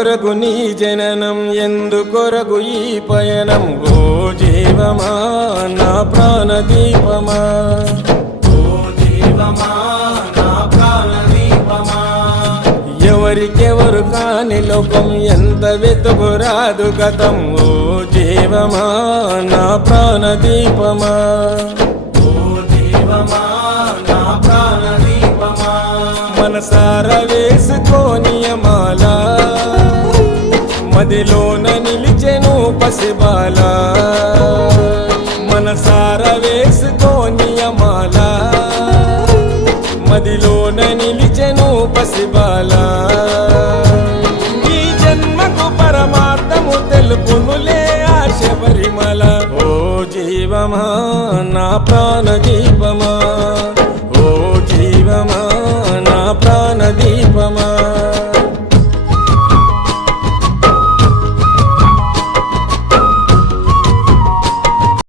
కొరకు నీ జననం, ఎందుకొరకు ఈ పయనం? ఓ జీవమా నా ప్రాణదీపమా, ఓ జీవమా నా ప్రాణదీపమా. ఎవరికెవరు కాని లోకం, ఎంత వెతుకురాదు గతం. ఓ జీవమా నా ప్రాణదీపమా, ఓ జీవమా నా ప్రాణదీపమా. మనసార వేసుకోని మాల, మదిలోన నిలిచెను పసిబాల. మనసార వేసుకోని మాల, మదిలోన నిలిచెను పసిబాల. ఈ జన్మకు పరమార్థము తెలుపునులే ఆశ పరిమళ. ఓ జీవమా నా ప్రాణదీపమా,